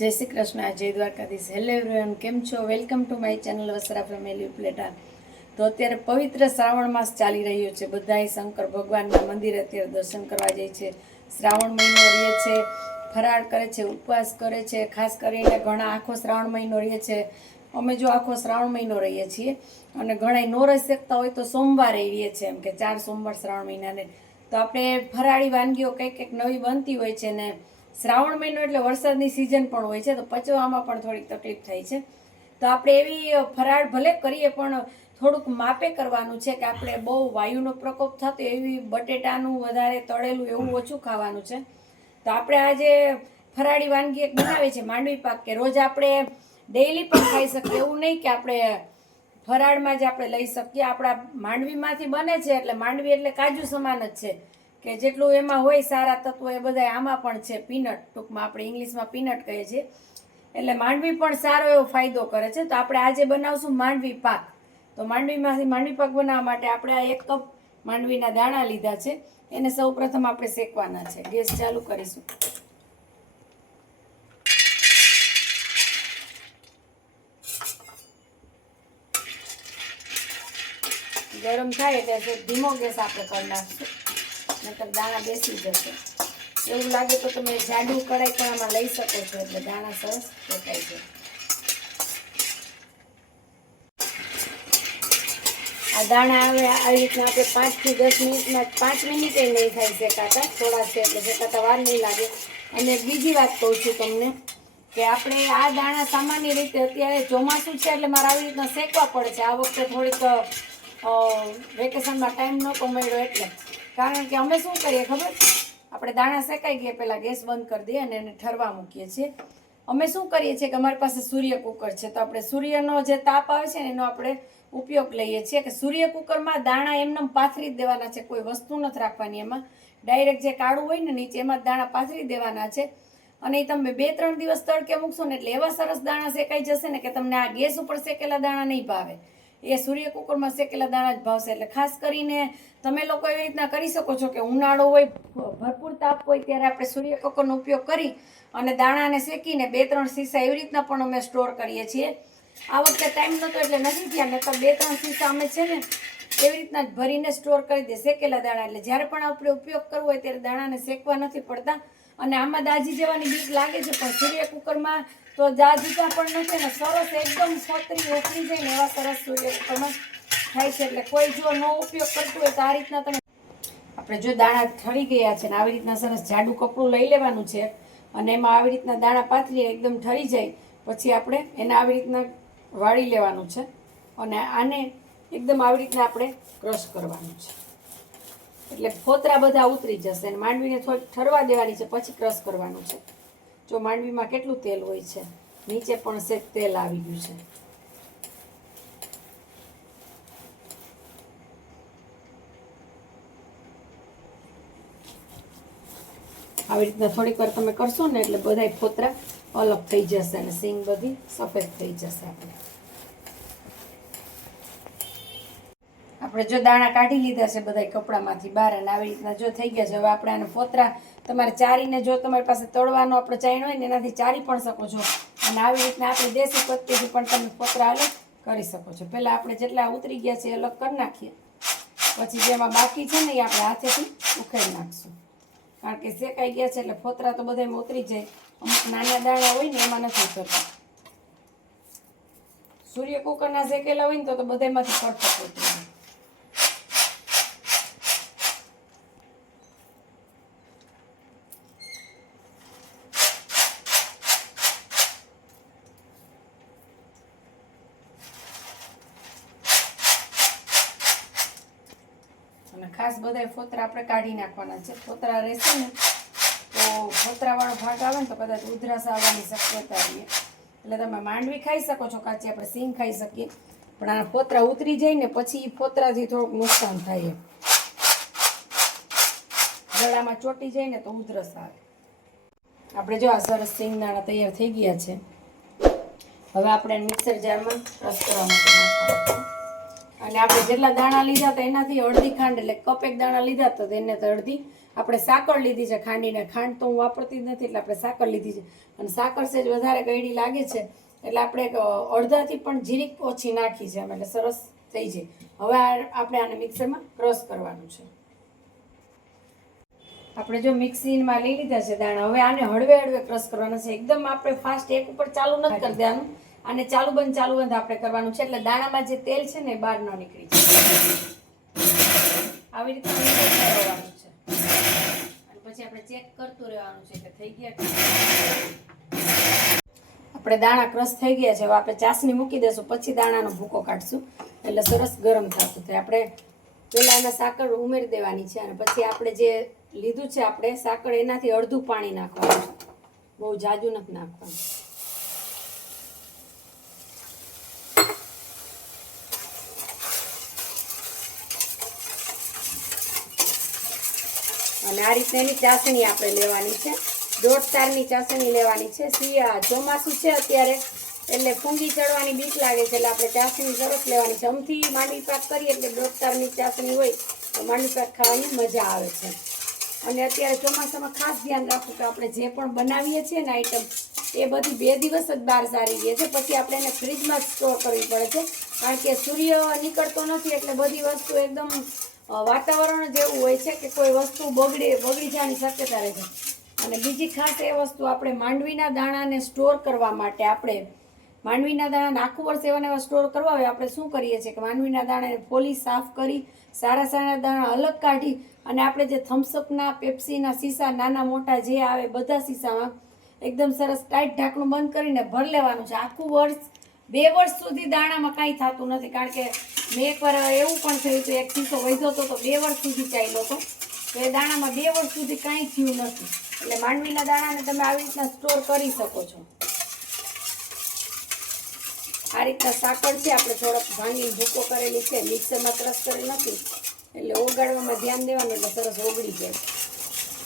જય શ્રી કૃષ્ણ, જય Dwarkadhish. Hello everyone કેમ છો? Welcome to my channel Vasra family પ્લેટાન તો અત્યારે પવિત્ર શ્રાવણ માસ ચાલી રહ્યો છે. બધાય શંકર ભગવાનના મંદિરે અત્યારે દર્શન કરવા જાય છે. શ્રાવણ મહિનો રહે છે, ફરાળ કરે છે, ઉપવાસ કરે છે. ખાસ કરીને ઘણા આખો શ્રાવણ મહિનો રહે છે. અમે જો આખો શ્રાવણ મહિનો રહીએ છીએ અને ઘણા નો રહી શકતા હોય તો સોમવારે રહીએ છીએ એમ કે ચાર સોમવાર શ્રાવણ મહિનાને. તો આપણે ફરાળી વાનગીઓ કંઈક કંઈક નવી બનતી હોય છે ને શ્રાવણ મહિનો એટલે વરસાદની સિઝન પણ હોય છે તો પચવામાં પણ થોડીક તકલીફ થાય છે. તો આપણે એવી ફરાળ ભલે કરીએ પણ થોડુંક માપે કરવાનું છે કે આપણે બહુ વાયુનો પ્રકોપ થતો એવી બટેટાનું વધારે તળેલું એવું ઓછું ખાવાનું છે. તો આપણે આજે ફરાળી વાનગી એક બનાવે છે માંડવી પાક કે રોજ આપણે ડેઈલી પણ ખાઈ શકીએ. એવું નહીં કે આપણે ફરાળમાં જ આપણે લઈ શકીએ. આપણા માંડવીમાંથી બને છે એટલે માંડવી એટલે કાજુ સમાન જ છે. કે જેટલું એમાં હોય સારા તત્વો એ બધા આમાં પણ છે પીનટ ટૂંકમાં આપણે ઇંગ્લિશમાં પીનટ કહીએ છીએ. એટલે માંડવી પણ સારો એવો ફાયદો કરે છે. તો આપણે આજે બનાવશું માંડવી પાક. તો માંડવીમાંથી માંડવી પાક બનાવવા માટે આપણે આ એક કપ માંડવીના દાણા લીધા છે. એને સૌ પ્રથમ આપણે શેકવાના છે. ગેસ ચાલુ કરીશું. ગરમ થાય એટલે ધીમો ગેસ આપણે કરી નાખશું. નહીતર દાણા બેસી જશે. એવું લાગે તો તમે જાડું કઢાઈ પણ આમાં લઈ શકો છો એટલે દાણા સરસ શેકાઈ જાય આ દાણા આવે આવી રીતના આપણે પાંચથી દસ મિનિટમાં પાંચ મિનિટે નહીં થાય શેકાતા, થોડા છે એટલે શેકાતા વાર નહીં લાગે. અને બીજી વાત કહું છું તમને કે આપણે આ દાણા સામાન્ય રીતે અત્યારે ચોમાસું છે એટલે મારે આવી રીતના શેકવા પડે છે. આ વખતે થોડીક વેકેશનમાં ટાઈમ નહોતો મળ્યો એટલે. કારણ કે અમે શું કરીએ ખબર? આપણે દાણા શેકાઈ ગયા પહેલાં ગેસ બંધ કરી દઈએ અને એને ઠરવા મૂકીએ છીએ. અમે શું કરીએ છીએ કે અમારી પાસે સૂર્ય કુકર છે. તો આપણે સૂર્યનો જે તાપ આવે છે ને, એનો આપણે ઉપયોગ લઈએ છીએ કે સૂર્ય કુકરમાં દાણા એમને પાથરી જ દેવાના છે. કોઈ વસ્તુ નથી રાખવાની એમાં. ડાયરેક્ટ જે કાળું હોય ને, નીચે એમાં દાણા પાથરી દેવાના છે. અને એ તમે બે ત્રણ દિવસ તડકે મૂકશો ને, એટલે એવા સરસ દાણા શેકાઈ જશે ને કે તમને આ ગેસ ઉપર શેકેલા દાણા નહીં ભાવે. એ સૂર્ય કુકરમાં શેકેલા દાણા જ ભાવશે. એટલે ખાસ કરીને તમે લોકો એવી રીતના કરી શકો છો કે ઉનાળો હોય, ભરપૂર તાપ હોય ત્યારે આપણે સૂર્ય કુકરનો ઉપયોગ કરી અને દાણાને શેકીને બે ત્રણ સીસા એવી રીતના પણ અમે સ્ટોર કરીએ છીએ. આ વખતે ટાઈમ નહોતો એટલે નથી થયા તો બે ત્રણ સીસા અમે છે ને એવી રીતના ભરીને સ્ટોર કરી દે, શેકેલા દાણા. એટલે જ્યારે પણ આપણે ઉપયોગ કરવો હોય ત્યારે દાણાને શેકવા નથી પડતા. અને આમાં દાજી જવાની બીક લાગે છે, પણ સૂર્ય કુકરમાં તો દાજીતા પણ નથી ને સરસ એકદમ સોતરી ઉકળી જાય ને એવા સરસ સૂર્ય કુકરમાં થાય છે એટલે કોઈ જો નો ઉપયોગ કરતું હોય તો આ રીતના તમે આપણે જો દાણા ઠરી ગયા છે ને આવી રીતના સરસ જાડું કપડું લઈ લેવાનું છે અને એમાં આવી રીતના દાણા પાથરી એકદમ ઠરી જાય, પછી આપણે એને આવી રીતના વાળી લેવાનું છે અને આને એકદમ આવી રીતના આપણે ક્રશ કરવાનું છે. એટલે ફોતરા બધા ઉતરી જશે અને માંડવીને થોડીક ઠરવા દેવાની છે, પછી ક્રશ કરવાનું છે. જો માંડવીમાં કેટલું તેલ હોય છે, નીચે પણ સેજ તેલ આવી ગયું છે. આવી રીતના થોડીક વાર તમે કરશો ને એટલે બધા ફોતરા અલગ થઈ જશે અને સિંગ બધી સફેદ થઈ જશે આપણે. આપણે જો દાણા કાઢી લીધા છે બધા કપડામાંથી બહાર અને આવી રીતના જો થઈ ગયા છે. હવે આપણે આને ફોતરા, તમારે ચારીને જો તમારી પાસે તળવાનો આપણો ચાઈન હોય ને, એનાથી ચારી પણ શકો છો. અને આવી રીતના આપણે દેશી પત્તીથી પણ તમે ફોતરા અલગ કરી શકો છો. પહેલાં આપણે જેટલા ઉતરી ગયા છે એ અલગ કરી નાખીએ. પછી જેમાં બાકી છે ને એ આપણે હાથેથી ઉખેડી નાખશું. કારણ કે શેકાઈ ગયા છે એટલે ફોતરા તો બધામાં ઉતરી જાય. અમુક નાના દાણા હોય ને એમાં નથી ઉતરતા. સૂર્ય કુકરના શેકેલા હોય ને તો તો બધામાંથી પરફેક્ટ ઉતરી જાય અને ખાસ બધા ફોતરા આપણે કાઢી નાખવાના છે. ફોતરા રહેશે ને, તો ફોતરાવાળો ભાગ આવે ને તો કદાચ ઉધરસ આવવાની શક્યતા રહે. એટલે તમે માંડવી ખાઈ શકો છો, કાચી આપણે સિંગ ખાઈ શકીએ. પણ આ ફોતરા ઉતરી જાય ને, પછી ફોતરાથી થોડુંક નુકસાન થાય. ગળામાં ચોટી જાય ને તો ઉધરસ આવે. આપણે જો આ સરસ સિંગદાણા તૈયાર થઈ ગયા છે. હવે આપણે મિક્સર જારમાં રસ કરવા માટે નાખવાના. અને આપણે જેટલા દાણા લીધા હતા એનાથી અડધી ખાંડ, એટલે કપ એક દાણા લીધા તો એને તો અડધી. આપણે સાકર લીધી છે ખાંડીને ખાંડ, તો હું વાપરતી જ નથી, એટલે આપણે સાકર લીધી છે. અને સાકર સેજ વધારે ગળી લાગે છે, એટલે આપણે અડધાથી પણ જીરીક ઓછી નાખી છે એટલે સરસ થઈ જાય. હવે આપણે આને મિક્સરમાં ક્રશ કરવાનું છે. આપણે જો મિક્સીમાં લઈ લીધા છે દાણા, હવે આને હળવે હળવે ક્રશ કરવાના છે. એકદમ આપણે ફાસ્ટ, એક ઉપર ચાલુ નથી કરી દેવાનું. આને ચાલુ બંધ ચાલુ બંધ આપણે કરવાનું છે. એટલે દાણામાં જે તેલ છે ને બહાર ન નીકળી જાય. આવી રીતે કરવાનું છે. અને પછી આપણે ચેક કરતું રહેવાનું છે કે થઈ ગયા આપણે દાણા ક્રશ થઈ ગયા છે. હવે આપણે ચાસણી મૂકી દેશું, પછી દાણાનો ભૂકો કાઢશું. એટલે સરસ ગરમ થતું થાય. આપણે પહેલાં એમાં સાકર ઉમેરી દેવાની છે અને પછી આપણે જે લીધું છે આપણે સાકર એનાથી અડધું પાણી નાખવાનું બહુ જાજુ નથી નાખવાનું. અને આ રીતના એની ચાસણી આપણે લેવાની છે. દોઢ તારની ચાસણી લેવાની છે. શિયા ચોમાસું છે અત્યારે, એટલે ફૂંગી ચડવાની બીક લાગે છે, એટલે આપણે ચાસણી સરસ લેવાની છે. અમથી માંડવી પાક કરીએ એટલે દોઢ તારની ચાસણી હોય, તો માંડવી પાક ખાવાની મજા આવે છે. અને અત્યારે ચોમાસામાં ખાસ ધ્યાન રાખવું કે આપણે જે પણ બનાવીએ છીએ ને આઈટમ એ બધી બે દિવસ જ બહાર સારી રહે છે. પછી આપણે એને ફ્રીજમાં સ્ટોર કરવી પડે છે. કારણ કે સૂર્ય નીકળતો નથી, એટલે બધી વસ્તુ એકદમ વાતાવરણ જેવું હોય છે કે કોઈ વસ્તુ બગડે, બગડી જવાની શક્યતા રહે છે. અને બીજી ખાસ એ વસ્તુ આપણે માંડવીના દાણાને સ્ટોર કરવા માટે આપણે માંડવીના દાણા આખું વર્ષ એવાને એવા સ્ટોર કરવા હોય, આપણે શું કરીએ છીએ કે માંડવીના દાણાને ફોલી સાફ કરી, સારા સારા દાણા અલગ કાઢી અને આપણે જે થમ્સઅપના પેપ્સીના સીસા, નાના મોટા જે આવે બધા સીસામાં એકદમ સરસ ટાઈટ ઢાંકણું બંધ કરીને ભર લેવાનું છે. આખું વર્ષ, બે વર્ષ સુધી દાણામાં કાંઈ થતું નથી, કારણ કે મેં એકવાર એવું પણ થયું હતું, એક ચીસો વધ્યો હતો તો બે વર્ષ સુધી ચાલ્યો હતો. તો એ દાણામાં બે વર્ષ સુધી કાંઈ થયું નથી. એટલે માંડવીના દાણાને તમે આવી રીતના સ્ટોર કરી શકો છો. આ રીતના સાકર છે, આપણે થોડોક ભાંગીને ભૂકો કરેલી છે, મિક્સરમાં ક્રશ કરેલ નથી એટલે ઓગાળવામાં ધ્યાન દેવાનું એટલે સરસ ઓગળી જાય.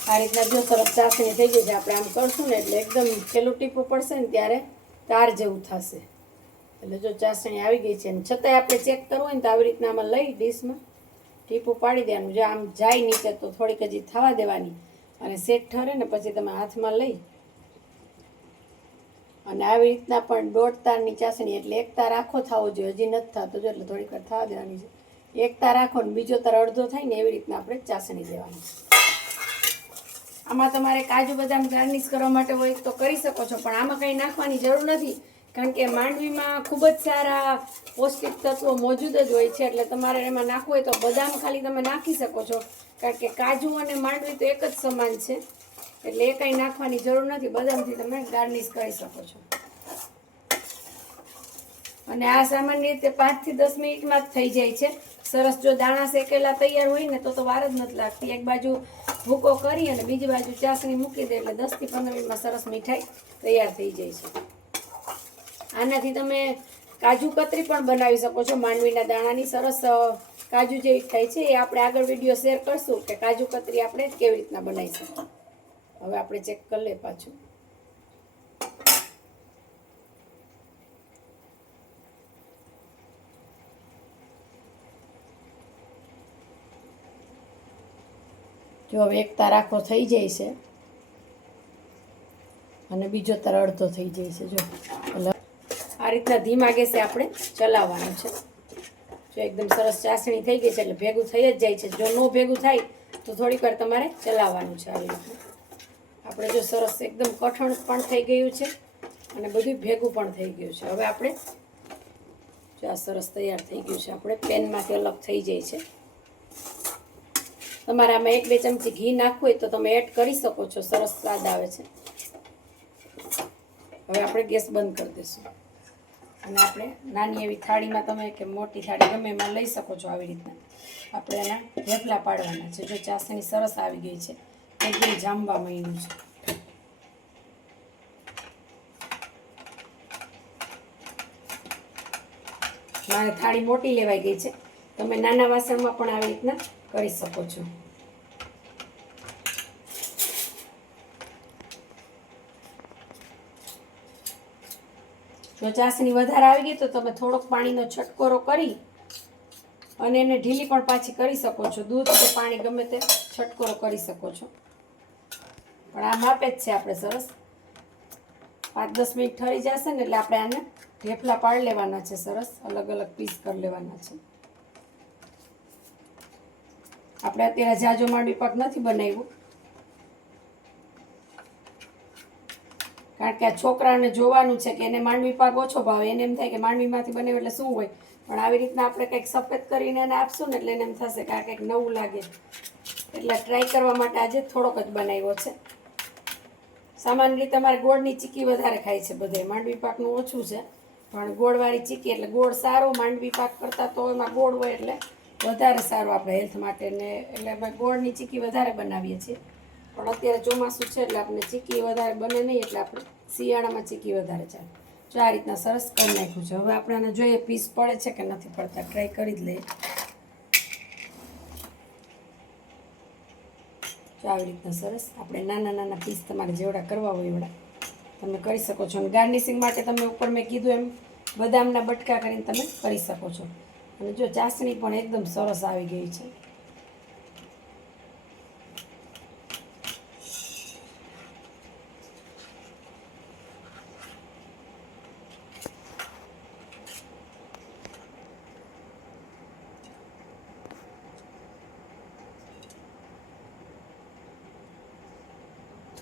આ રીતના જો સરસ ચાસણી થઈ ગઈ છે, આપણે આમ કરશું ને એટલે એકદમ છેલ્લું ટીપું પડશે ને ત્યારે તાર જેવું થશે. એટલે જો ચાસણી આવી ગઈ છે અને છતાંય આપણે ચેક કરવું હોય ને તો આવી રીતના આમાં લઈ ડીશમાં. ટીપું પાડી દેવાનું. જો આમ જાય નીચે તો થોડીક હજી થવા દેવાની. અને સેટ ઠરે ને પછી તમે હાથમાં લઈ. અને આવી રીતના પણ દોઢ તારની ચાસણી એટલે એક તાર આખો થવો જોઈએ. હજી નથી થતો જો, એટલે થોડીક વાર થવા દેવાની છે. એક તાર આખો ને બીજો તાર અડધો થાય ને એવી રીતના આપણે ચાસણી દેવાની આમાં તમારે કાજુ બદામ ગાર્નિશ કરવા માટે હોય તો કરી શકો છો, પણ આમાં કંઈ નાખવાની જરૂર નથી. કારણ કે માંડવીમાં ખૂબ જ સારા પૌષ્ટિક તત્વો મોજૂદ જ હોય છે, એટલે તમારે એમાં નાખવું હોય તો બદામ ખાલી તમે નાખી શકો છો. કારણ કે કાજુ અને માંડવી તો એક જ સમાન છે, એટલે એ કંઈ નાખવાની જરૂર નથી. બદામથી તમે ગાર્નિશ કરી શકો છો. અને આ સામાન્ય રીતે પાંચથી દસ મિનિટમાં જ થઈ જાય છે. સરસ જો દાણા શેકેલા તૈયાર હોય ને તો તો વાર જ નથી લાગતી. એક બાજુ ભૂકો કરી અને બીજી બાજુ ચાસણી મૂકી દે એટલે દસથી પંદર મિનિટમાં સરસ મીઠાઈ તૈયાર થઈ જાય છે. આનાથી તમે કાજુ કતરી પણ બનાવી શકો છો. માંડવીના દાણાની સરસ કાજુ જેવી થાય છે, એ આપણે આગળ વીડિયો શેર કરશું કે કાજુ કતરી આપણે કેવી રીતના બનાવી શકીએ. હવે આપણે ચેક કરી લઈએ પાછું. જો હવે એક તાર થઈ જાય છે. અને બીજો તાર અડધો થઈ જાય છે. જો રીતના ધીમા ગેસે આપણે ચલાવવાનું છે. જો એકદમ સરસ ચાસણી થઈ ગઈ છે એટલે ભેગું થઈ જ જાય છે. જો ન ભેગું થાય તો થોડીક વાર તમારે ચલાવવાનું છે આવી રીતના આપણે જો સરસ એકદમ કઠણ પણ થઈ ગયું છે અને બધું ભેગું પણ થઈ ગયું છે. હવે આપણે જો આ સરસ તૈયાર થઈ ગયું છે. આપણે પેનમાંથી અલગ થઈ જાય છે. તમારે આમાં એક બે ચમચી ઘી નાખવું હોય તો તમે એડ કરી શકો છો. સરસ સ્વાદ આવે છે. હવે આપણે ગેસ બંધ કરી દઈશું. અને આપણે નાની એવી થાળીમાં તમે કે મોટી થાળી ગમે એમાં લઈ શકો છો આવી રીતના. આપણે એના ઢેફલા પાડવાના છે. જો ચાસણી સરસ આવી ગઈ છે એકદમ જામવા માંડ્યું છે. મારે થાળી મોટી લેવાઈ ગઈ છે. તમે નાના વાસણમાં પણ આવી રીતના કરી શકો છો. જો ચાસણી વધારે આવી ગઈ તો તમે થોડોક પાણીનો છટકોરો કરી અને એને ઢીલી પણ પાછી કરી શકો છો. દૂધ કે પાણી ગમે તે છટકોરો કરી શકો છો. પણ આ માપે જ છે આપણે સરસ. પાંચ દસ મિનિટ ઠરી જશે ને એટલે આપણે આને ઢેફલા પાડી લેવાના છે સરસ. અલગ અલગ પીસ કરી લેવાના છે. આપણે અત્યારે જાજો માંડવી પાક નથી બનાવ્યું. કારણ કે આ છોકરાને જોવાનું છે કે એને માંડવી પાક ઓછો ભાવે. એને એમ થાય કે માંડવીમાંથી બને એટલે શું હોય? પણ આવી રીતના આપણે કંઈક સફેદ કરીને એને આપશું ને એટલે એને એમ થશે કે આ કંઈક નવું લાગે. એટલે ટ્રાય કરવા માટે આજે થોડોક જ બનાવ્યો છે. સામાન્ય રીતે અમારે ગોળની ચીકી વધારે ખાય છે બધે. માંડવી પાકનું ઓછું છે, પણ ગોળવાળી ચીકી એટલે ગોળ સારો માંડવી પાક કરતાં તો એમાં ગોળ હોય એટલે વધારે સારું આપણે હેલ્થ માટે ને એટલે અમે ગોળની ચીકી વધારે બનાવીએ છીએ. પણ અત્યારે ચોમાસું છે એટલે આપણે ચીકી વધારે બને નહીં એટલે આપણે શિયાળામાં ચીકી વધારે ચાલે. જો આ રીતના સરસ કરી નાખ્યું છે. હવે આપણે આને જોઈએ પીસ પડે છે કે નથી પડતા. ટ્રાય કરી જ લઈએ. જો આવી રીતના સરસ. આપણે નાના નાના પીસ તમારે જેવડા કરવા હોય એવડા. તમે કરી શકો છો. અને ગાર્નિશિંગ માટે તમે ઉપર મેં કીધું એમ, બદામના બટકા કરીને તમે કરી શકો છો. અને જો ચાસણી પણ એકદમ સરસ આવી ગઈ છે.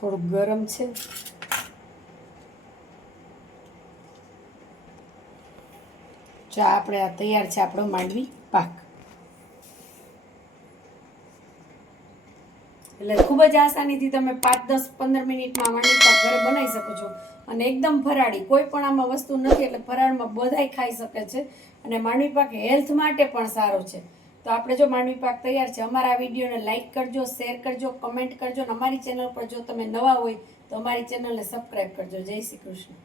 થોડુંક ગરમ છે. જો આપણે આ તૈયાર છે આપણો માંડવી પાક. એટલે ખૂબ જ આસાનીથી તમે પાંચ, દસ, પંદર મિનિટમાં માંડવી પાક ઘરે બનાવી શકો છો. અને એકદમ ફરાળી, કોઈ પણ આમાં વસ્તુ નથી, એટલે ફરાળમાં બધાય ખાઈ શકે છે. અને માંડવી પાક હેલ્થ માટે પણ સારો છે. તો આપણે જો માંડવી પાક તૈયાર છે, અમારા વિડીયોને લાઇક કરજો શેર કરજો કમેન્ટ કરજો અને અમારી ચેનલ પર જો તમે નવા હોય તો અમારી ચેનલને સબસ્ક્રાઈબ કરજો. જય શ્રી કૃષ્ણ.